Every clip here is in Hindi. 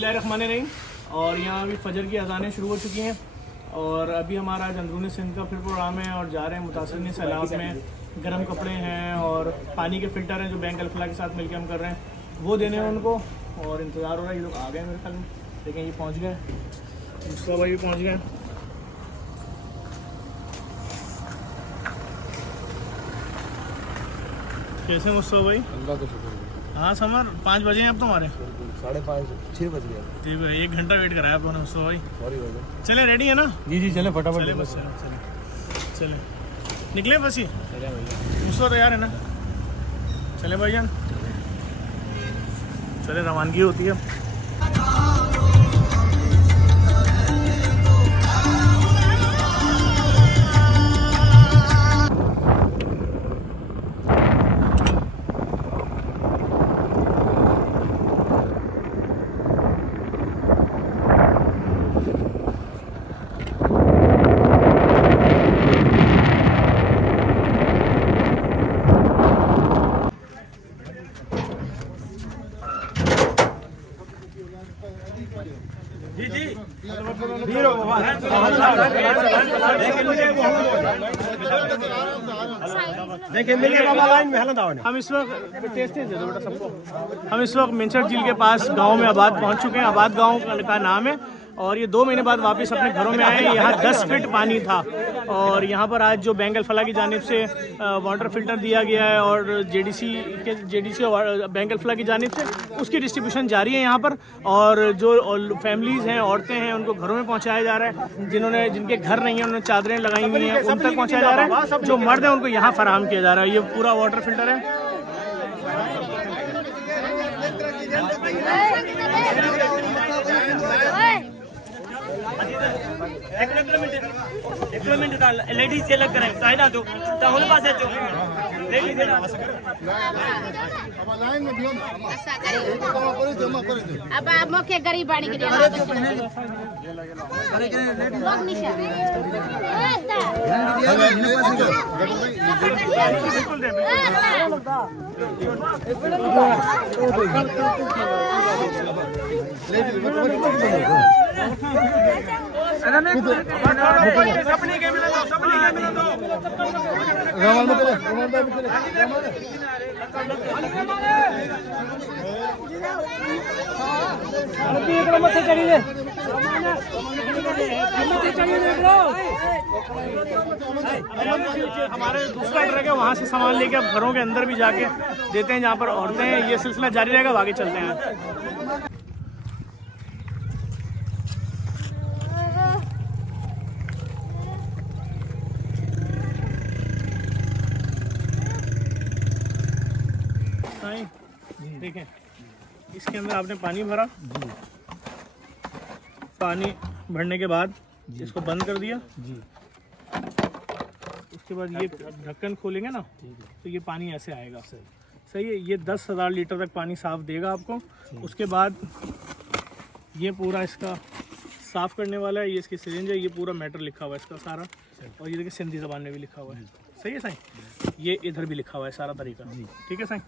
बिस्मिल्लाहिर्रहमानिर्रहीम। और यहाँ अभी फजर की अज़ानें शुरू हो चुकी हैं और अभी हमारा आज अंदरूनी सिंध का फिर प्रोग्राम है और जा रहे हैं मुतासिरीन सैलाब में। गर्म कपड़े हैं और पानी के फ़िल्टर हैं जो बैंक अल-फलाह के साथ मिलकर हम कर रहे हैं, वो देने हैं उनको। और इंतज़ार हो रहा है, ये लोग आ गए मेरे ख्याल में। देखें ये पहुँच गए, मुस्तफ़ा भाई भी पहुँच गए। कैसे मुस्तफ़ा भाई? अल्लाह का शुक्र। हाँ समर, 5 बजे हैं अब तुम्हारे? 5:30 6 बज गया। ठीक है, 1 घंटा वेट कराया आप लोगों ने मुस्तफ़ा भाई। सॉरी भाई। चले, रेडी है ना? जी चले फटाफट। चले बस, चले निकले बस ही। चले भैया। मुस्तफ़ा तैयार है ना? चले भाईजान, चले, रवानगी होती है। हम इस वक्त मिंचर झील के पास गांव में आबाद पहुंच चुके हैं। आबाद गांव का नाम है और ये 2 महीने बाद वापस अपने घरों में आए हैं। यहाँ 10 फीट पानी था और यहाँ पर आज जो बैंक अल-फलाह की जानिब से वाटर फिल्टर दिया गया है और जेडीसी और बैंक अल-फलाह की जानिब से उसकी डिस्ट्रीब्यूशन जारी है यहाँ पर। और जो फैमिलीज़ हैं, औरतें हैं, उनको घरों में पहुँचाया जा रहा है। जिनके घर नहीं है उन्होंने चादरें लगाई हुई हैं, उन तक पहुँचाया जा रहा है। जो मर्द हैं उनको यहाँ फराहम किया जा रहा है। ये पूरा वाटर फिल्टर है। एक मिनट लेडीज से अलग करें साइड आ दो ताहुल पास है जो लेडीज है लाइन में दियो अब आप मोके गरीब बाणी के लिए लोग निशा बिल्कुल दे सपने के मिला दो रमन में चले। हमारे दूसरा ट्रक है, वहाँ से सामान लेके अब घरों के अंदर भी जाके देते हैं जहाँ पर औरतें हैं। ये सिलसिला जारी रहेगा, आगे चलते हैं। देखें, इसके अंदर आपने पानी भरा। पानी भरने के बाद इसको बंद कर दिया जी। उसके बाद ये ढक्कन खोलेंगे ना तो ये पानी ऐसे आएगा। सही है, ये 10,000 लीटर तक पानी साफ देगा आपको। उसके बाद ये पूरा इसका साफ करने वाला है। ये इसकी सिरिंज है, ये पूरा मैटर लिखा हुआ है इसका सारा। और ये देखिए सिंधी ज़बान में भी लिखा हुआ है। सही है साईं, ये इधर भी लिखा हुआ है सारा तरीका। ठीक है साईं।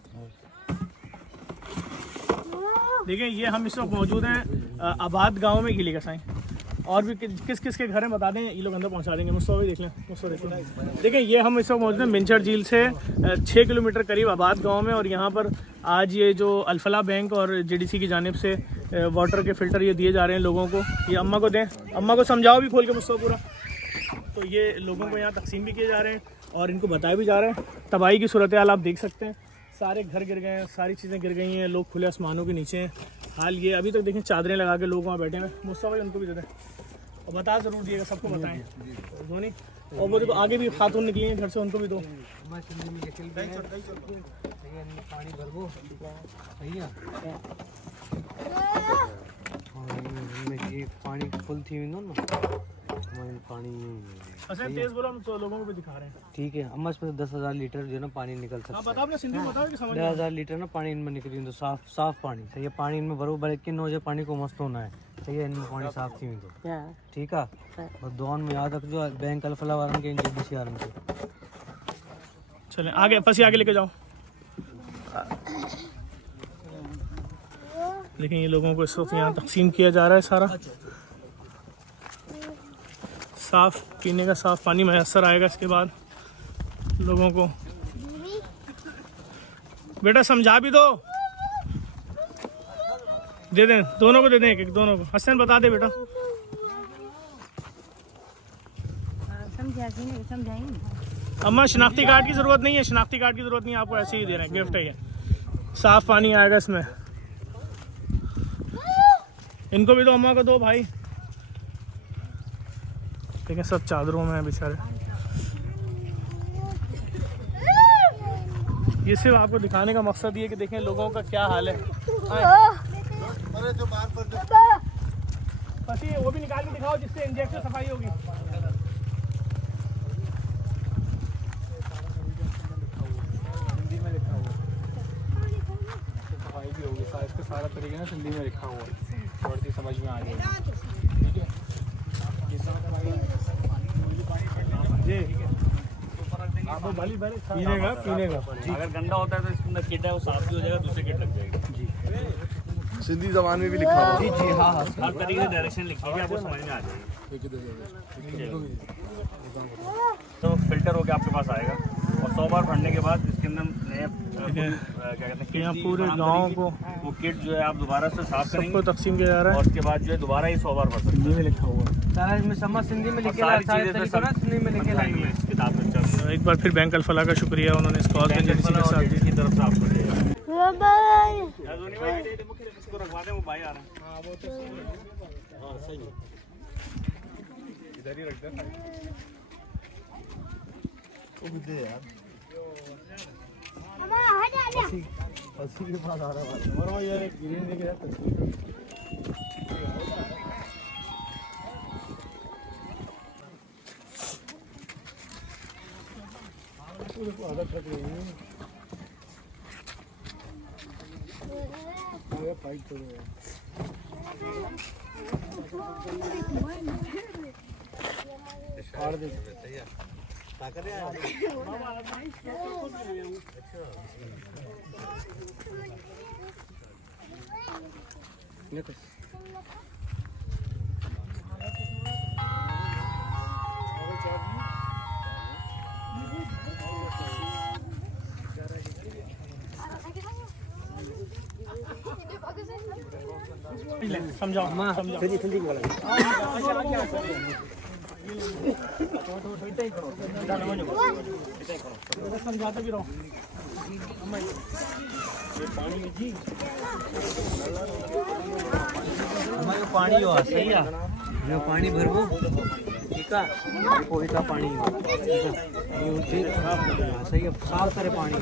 देखिए ये हम इस वक्त मौजूद हैं आबाद गांव में गिली का साईं। और भी किस किस के घर हैं बता दें, ये लोग अंदर पहुंचा देंगे। मुझसे भी देख लें, मुझसे देख लें। देखिए ये हम इस वक्त मौजूद हैं मिंचर झील से 6 किलोमीटर करीब आबाद गांव में। और यहाँ पर आज ये जो अल-फलाह बैंक और जेडीसी की जानिब से वाटर के फ़िल्टर ये दिए जा रहे हैं लोगों को। ये अम्मा को दें, अम्मा को समझाओ भी खोल के मुझसे पूरा। तो ये लोगों को यहाँ तकसीम भी किए जा रहे हैं और इनको बताया भी जा रहा है। तबाही की सूरत हाल आप देख सकते हैं, सारे घर गिर गए हैं, सारी चीज़ें गिर गई हैं, लोग खुले आसमानों के नीचे हैं। हाल ये अभी तक देखें चादरें लगा के लोग वहाँ बैठे हैं। मुस्तफ़ा भाई उनको भी दे दें और बता ज़रूर दिएगा, सबको बताएं धोनी। और वो देखो आगे भी खातून निकली हैं घर से, उनको भी दो। पानी फुल थी पानी अच्छा तेज बोलो, हम तो लोगों को भी दिखा रहे हैं। ठीक है अम्मा, इसमें 10,000 लीटर जो है ना पानी निकल सकता है। बताओ अपने सिंधी बताओ कि समझ 10,000 लीटर ना पानी इनमें निकली तो साफ पानी। सही है, पानी इनमें भरो बल्कि हो जाए, पानी को मस्त होना है। सही है, इनमें पानी साफ थी तो ठीक है। और दोन में याद रख जो बैंक अल-फलाह वालों के जेडीसी वालों के। चले आगे, फंसी आगे लेके जाओ। लेकिन ये लोगों को इस वक्त यहाँ तकसीम किया जा रहा है सारा। साफ़ पीने का साफ़ पानी मैसर आएगा इसके बाद लोगों को। बेटा समझा भी दो, दे दें दोनों को, दे दें एक एक दोनों को। हसन बता दे बेटा। अम्मा शनाख्ती कार्ड की ज़रूरत नहीं है, शनाख्ती कार्ड की ज़रूरत नहीं है, आपको ऐसे ही दे रहे हैं, गिफ्ट है ये। साफ़ पानी आएगा इसमें। इनको भी दो, अम्मा को दो भाई। देखें सब चादरों में हैं बेचारे। ये सिर्फ आपको दिखाने का मकसद ये कि देखें लोगों का क्या हाल है। बस ये वो भी निकाल के दिखाओ जिससे इंजेक्शन सफाई होगी। सफाई भी होगी, इसका सारा तरीका ना हिंदी में लिखा हुआ है, थोड़ी सी समझ में आ जाएगी। ठीक है, पीने का अगर गंदा होता है तो इसके अंदर किट है, वो साफ भी हो जाएगा, दूसरे किट लग जाएगी। जी सिंधी जबान में भी लिखा हुआ है। जी जी हाँ हाँ, हर तरीके से डायरेक्शन लिखी है, आपको समझ में आ जाएगी। तो फिल्टर होकर आपके पास आएगा और 100 बार भरने के बाद इसके अंदर क्या कहते हैं, यहाँ पूरे गांव को वो किट जो है आप दोबारा से साफ करेंगे, सबको तकसीम किया जा रहा है और उसके बाद जो है दोबारा ही 100 बार भर सकते हैं। हिंदी में लिखा हुआ है सारा, इसमें समझ हिंदी में लिखे ला, सारे तरीके ना हिंदी में लिखे लाएंगे किताब में। एक बार फिर बैंक अल-फलाह का शुक्रिया, उन्होंने इस कॉल के जरिए के साथ की तरफ से आपको दिया। इसको रखवा दें, वो भाई आ रहे हैं। हाँ वो तो सही है, इधर ही रख दे। वो भी दे यार, अस्सी के पास आ रहा है और वो यार एक ग्रीन लेके जाता है। आधा ट्रक ले फाइट करो यार। समझाओ समझाओ। समझाते भी रहो। हमारे पानी हो सही है, जो पानी भरबो ठीक है, कोई का पानी हो ठीक है, सही है, साफ करे पानी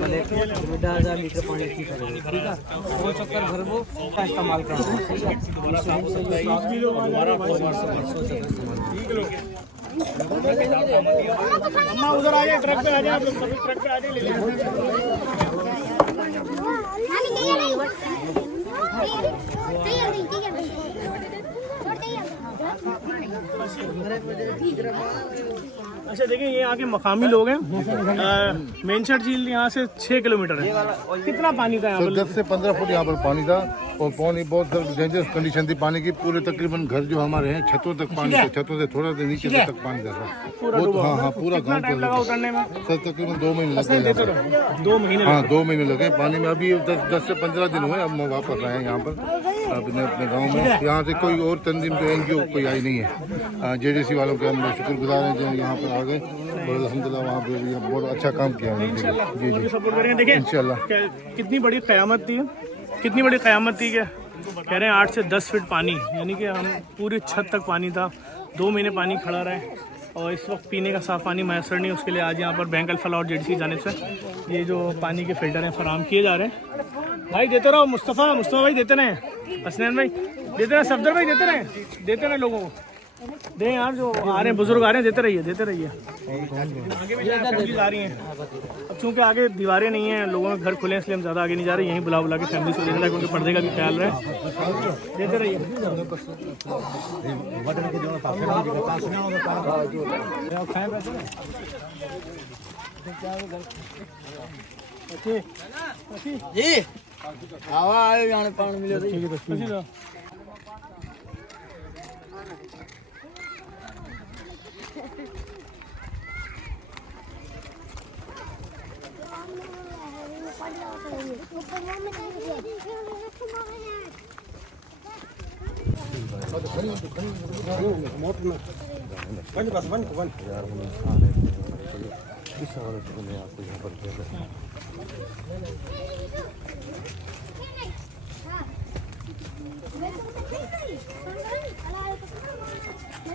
भले 10,000 लीटर पानी ठीक है, ठीक है, वो चक्कर भरबो का इस्तेमाल करना सही है। अम्मा उधर आ जाए, ट्रक पे आ जाए, आप लोग सभी ट्रक पे आ जाए, ले लें। अच्छा देखिए, ये यहाँ के मकामी लोग हैं। मेंशर झील यहाँ से 6 किलोमीटर है। कितना पानी था यहाँ पर? 10 से 15 फुट यहाँ पर पानी था और पानी बहुत डेंजरस कंडीशन थी पानी की। पूरे तकरीबन घर जो हमारे हैं छतों तक पानी था, छतों से थोड़ा सा नीचे तक पानी था। हाँ हाँ, पूरा गाँव उतरने में सर तकरीबन 2 महीने लगे। 2 महीने? हाँ 2 महीने लगे पानी में। अभी 10 से 15 दिन हुए, अब वापस आए हैं यहाँ पर अपने गाँव में। यहाँ से कोई और तंजीम तो NGO कोई आई नहीं है। JDC वालों के हम शुक्रगुजार हैं जो यहाँ पर आ गए और अल्हम्दुलिल्लाह वहाँ पे बहुत अच्छा काम किया है। जी जी सपोर्ट करेंगे। देखिए इंशाल्लाह कितनी बड़ी क़यामत थी, कितनी बड़ी क़यामत थी कि कह रहे हैं 8 से 10 फीट पानी, यानी कि हम पूरी छत तक पानी था। 2 महीने पानी खड़ा रहा है और इस वक्त पीने का साफ़ पानी मैसर नहीं। उसके लिए आज यहाँ पर बैंक अल-फलाह और JDC की जानिब से ये जो पानी के फ़िल्टर हैं फराहम किए जा रहे हैं। भाई देते रहो, मुस्तफ़ा भाई देते रहें, हसनैन भाई देते रहे, सफदर भाई देते रहें लोगों को। दें यार, जो आ रहे हैं बुजुर्ग आ रहे हैं, देते रहिए। आगे भी फैमिलीज आ रही हैं। अब चूँकि आगे दीवारें नहीं हैं, लोगों के घर खुले हैं, इसलिए हम ज़्यादा आगे नहीं जा रहे। यहीं बुला के फैमिली से लेना है, उनके पर्दे का भी ख्याल रहे। देते रहिए। इसी तरह।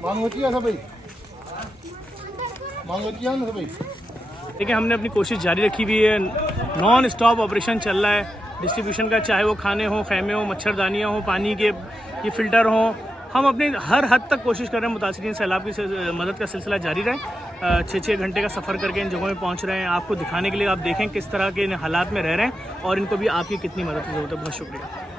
मांग होती है भाई, मांग होती है ना भाई। देखिए हमने अपनी कोशिश जारी रखी हुई है, नॉन स्टॉप ऑपरेशन चल रहा है डिस्ट्रीब्यूशन का, चाहे वो खाने हो, खैमे हो, मच्छरदानियाँ हो, पानी के ये फ़िल्टर हों। हम अपनी हर हद तक कोशिश कर रहे हैं मुतासिरीन सैलाब की मदद का सिलसिला जारी रहे। 6-6 घंटे का सफ़र करके इन जगहों में पहुंच रहे हैं, आपको दिखाने के लिए। आप देखें किस तरह के इन हालात में रह रहे हैं और इनको भी आपकी कितनी मदद की ज़रूरत है। बहुत शुक्रिया।